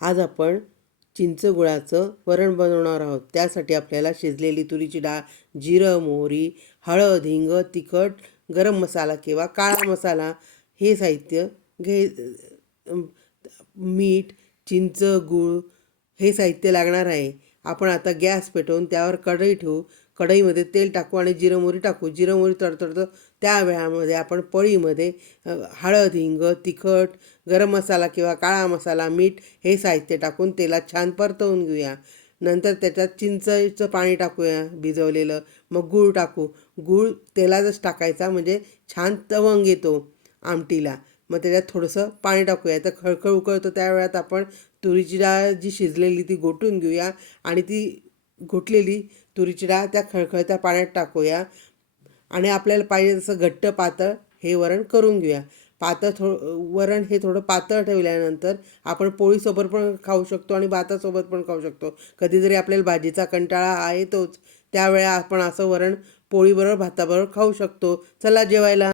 आज आपण चिंच गुळाचं वरण बनवणार आहोत. त्यासाठी आपल्याला शिजलेली तुरीची डाळ, जिरं, मोहरी, हळद, हिंग, तिखट, गरम मसाला किंवा काळा मसाला हे साहित्य अम, मीठ, चिंच, गूळ हे साहित्य लागणार आहे. आपण आता गॅस पेटवून त्यावर कढई ठेवू. कढईमध्ये तेल टाकू आणि जिरं मोहरी टाकू. जिरं मोहरी तडतडतं त्या वेळामध्ये आपण पळीमध्ये हळद, हिंग, तिखट, गरम मसाला किंवा काळा मसाला, मीठ हे साहित्य टाकून तेलात छान परतवून घेऊया. नंतर त्याच्यात चिंचेचं पाणी टाकूया भिजवलेलं. मग गूळ टाकू. गूळ तेलातच टाकायचा म्हणजे छान तवंग येतो आमटीला. मग त्याच्यात थोडंसं पाणी टाकूया. तर खळखळ उकळतं त्या वेळात आपण तुरीची डाळ जी शिजलेली ती घोटून घेऊया आणि ती घोटलेली तुरीची डाळ त्या खळखळत्या पाण्यात टाकूया आणि आपल्याला पाहिजे तसं घट्ट पातळ हे वरण करून घेऊया. वरण हे थोडं पातळ ठेवल्यानंतर आपण पोळीसोबत पण खाऊ शकतो आणि भातासोबत पण खाऊ शकतो. कधीतरी आपल्याला भाजीचा कंटाळा आहे तोच, त्यावेळेला आपण असं वरण पोळीबरोबर भाताबरोबर खाऊ शकतो. चला जेवायला.